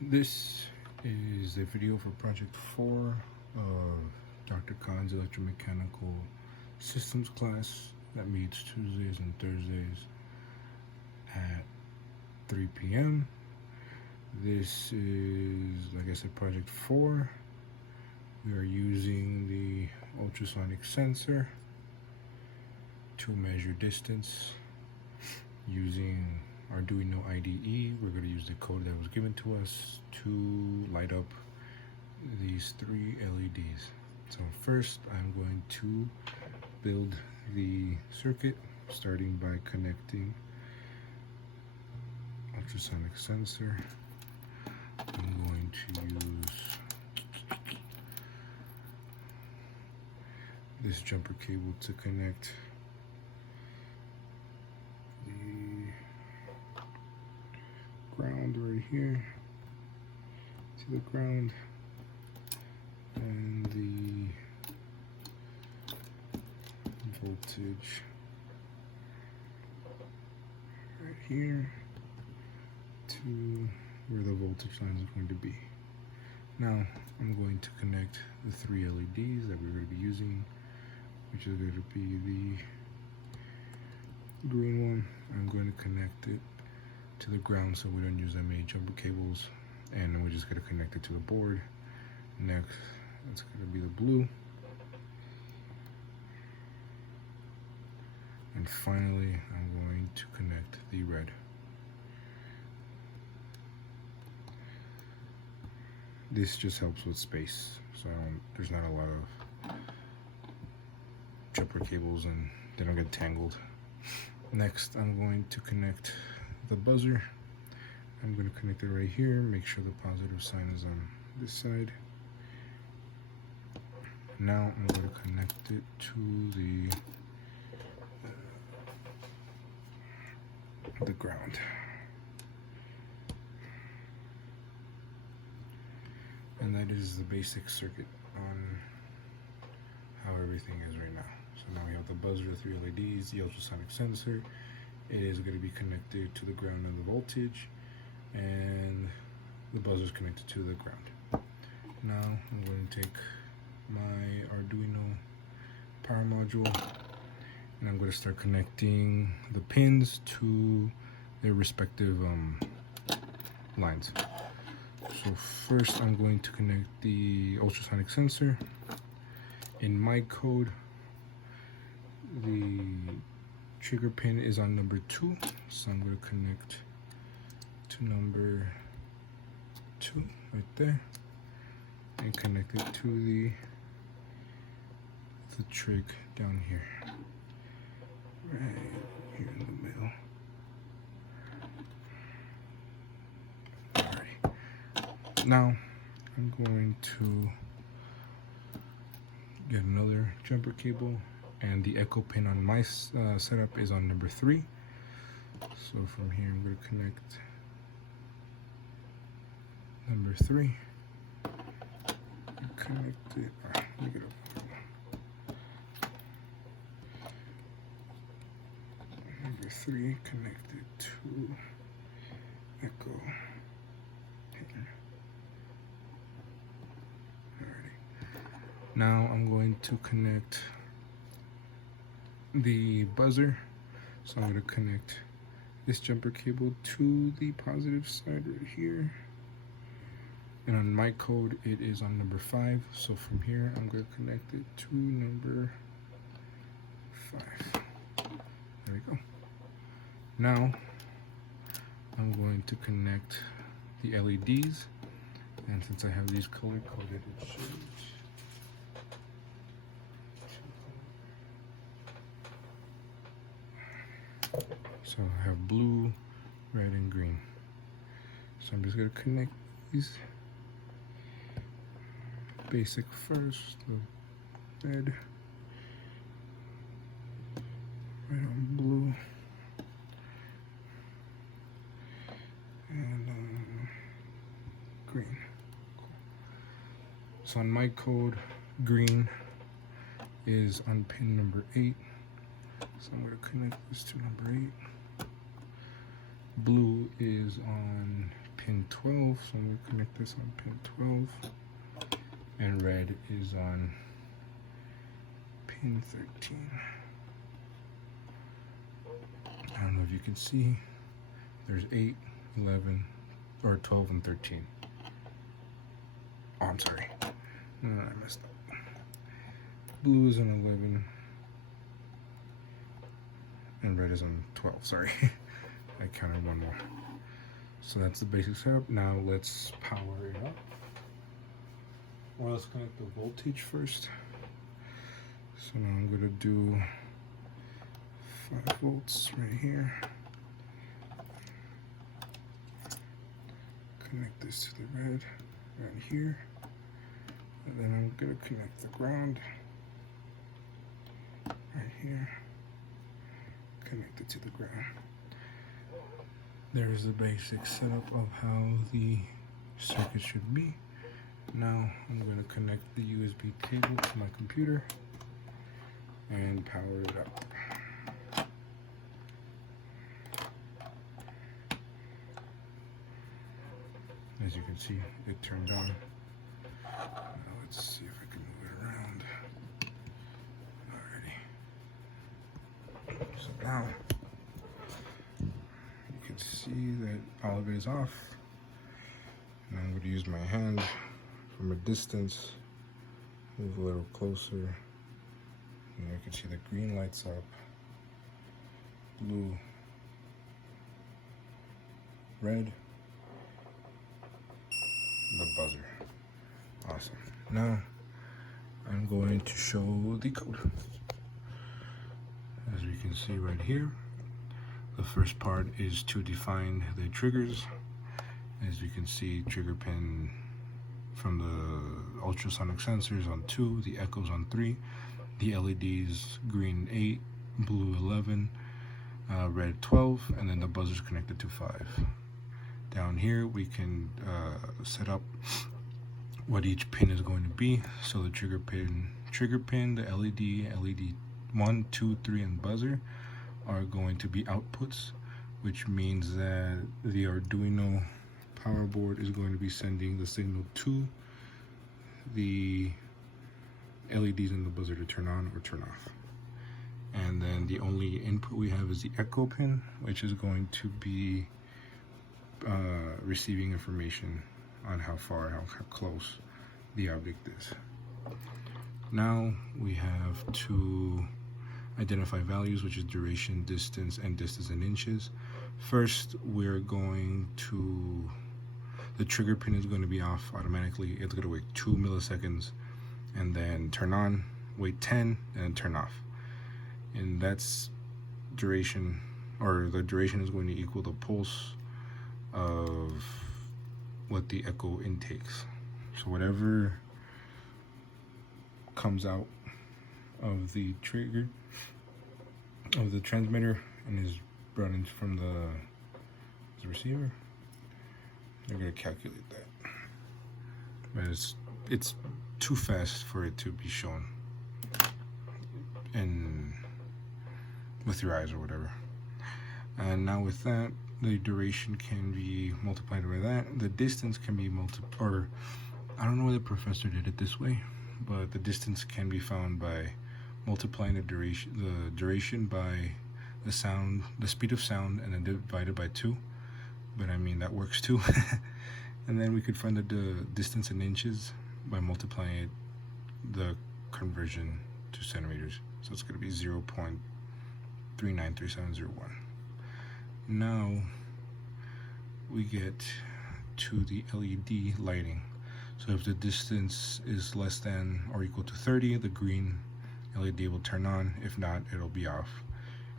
This is a video for Project 4 of Dr. Khan's Electromechanical Systems class that meets Tuesdays and Thursdays at 3 p.m. This is, like I said, Project 4. We are using the ultrasonic sensor to measure distance using Arduino IDE. We're going to use the code that was given to us to light up these 3 LEDs. So first I'm going to build the circuit, starting by connecting ultrasonic sensor. I'm going to use this jumper cable to connect the ground right here to the ground, and the voltage right here to where the voltage line is going to be. Now I'm going to connect the 3 LEDs that we're going to be using, which is going to be the green one. I'm going to connect it to the ground so we don't use that many jumper cables, and then we're just going to connect it to the board. Next, it's going to be the blue, and finally I'm going to connect the red. This just helps with space, so there's not a lot of jumper cables and they don't get tangled. Next, I'm going to connect the buzzer. I'm going to connect it right here, make sure the positive sign is on this side. Now I'm going to connect it to the ground. And that is the basic circuit on how everything is right now. So now we have the buzzer, the 3 LEDs, the ultrasonic sensor. It is going to be connected to the ground and the voltage, and the buzzer is connected to the ground. Now I'm going to take my Arduino power module, and I'm going to start connecting the pins to their respective lines. So first I'm going to connect the ultrasonic sensor. In my code, the trigger pin is on number 2, so I'm going to connect to number 2 right there, and connect it to the trig down here, right here in the middle. Alright, now I'm going to get another jumper cable, and the echo pin on my setup is on number 3. So from here I'm going to connect number 3, connect it, let me get up. Number 3 connected to echo pin. Alrighty. Now I'm going to connect the buzzer. So I'm going to connect this jumper cable to the positive side right here. And on my code, it is on number 5. So from here, I'm going to connect it to number 5. There we go. Now, I'm going to connect the LEDs. And since I have these color-coded, it should. So I have blue, red, and green. So I'm just going to connect these. Basic first, the red, right on blue, and green. Cool. So on my code, green is on pin number 8. So I'm going to connect this to number 8. Blue is on pin 12, so I'm going to connect this on pin 12, and red is on pin 13. I don't know if you can see, there's 8, 11, or 12 and 13. Oh, I'm sorry. No, I messed up. Blue is on 11, and red is on 12, sorry. I counted one more. So that's the basic setup. Now let's power it up. Well, let's connect the voltage first. So now I'm gonna do 5 volts right here. Connect this to the red right here. And then I'm gonna connect the ground right here. Connect it to the ground. There is the basic setup of how the circuit should be. Now I'm going to connect the USB cable to my computer and power it up. As you can see, it turned on. Now let's see if I can move it around. Alrighty. So now see that all of it is off, and I'm going to use my hand from a distance, move a little closer, and you can see the green lights up, blue, red, the buzzer. Awesome. Now I'm going to show the code. As we can see right here, the first part is to define the triggers. As you can see, trigger pin from the ultrasonic sensors on 2, the echoes on 3, the LEDs green 8, blue 11, red 12, and then the buzzer's connected to 5. Down here we can set up what each pin is going to be. So the trigger pin, the LED 1, 2, 3, and buzzer are going to be outputs, which means that the Arduino power board is going to be sending the signal to the LEDs and the buzzer to turn on or turn off. And then the only input we have is the echo pin, which is going to be receiving information on how far, how close the object is. Now we have to identify values, which is duration, distance, and distance in inches. First, we're going to, the trigger pin is going to be off automatically. It's going to wait 2 milliseconds and then turn on, wait 10, and then turn off. And that's duration, or the duration is going to equal the pulse of what the echo intakes. So whatever comes out of the trigger, of the transmitter, and is brought in from the receiver, they're going to calculate that. But it's too fast for it to be shown and with your eyes or whatever. And now with that, the duration can be multiplied by that. The distance can be or I don't know why the professor did it this way, but the distance can be found by multiplying the duration by the speed of sound, and then divided by 2. But I mean, that works too. And then we could find the distance in inches by multiplying it, the conversion to centimeters. So it's going to be 0.393701. Now we get to the LED lighting. So if the distance is less than or equal to 30, the green LED will turn on. If not, it'll be off.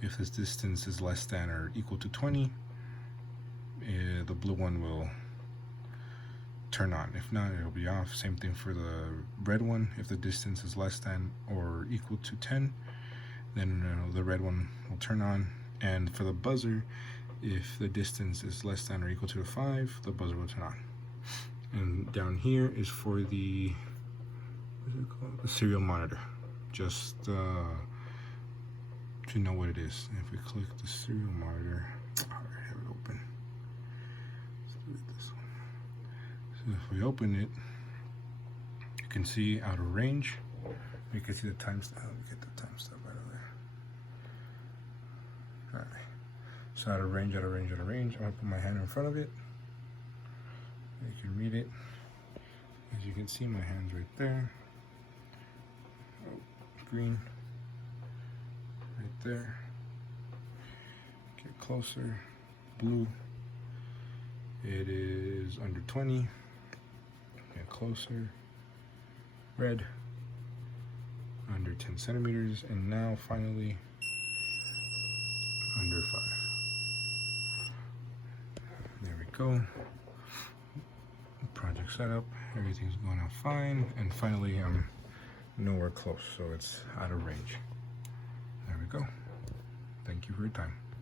If this distance is less than or equal to 20, the blue one will turn on. If not, it'll be off. Same thing for the red one. If the distance is less than or equal to 10, then the red one will turn on. And for the buzzer, if the distance is less than or equal to 5, the buzzer will turn on. And down here is for the, what is it called? The serial monitor. Just to know what it is. If we click the serial monitor, I already have it open. Let's look at this one. If we open it, you can see out of range. You can see the timestamp. Let me get the timestamp out of there. Alright. So out of range, out of range, out of range. I'm gonna put my hand in front of it. You can read it. As you can see, my hand's right there. Oh, green. Right there. Get closer. Blue. It is under 20. Get closer. Red. Under 10 centimeters. And now finally under 5. There we go. Project setup. Everything's going out fine. And finally I'm nowhere close, so it's out of range. There we go. Thank you for your time.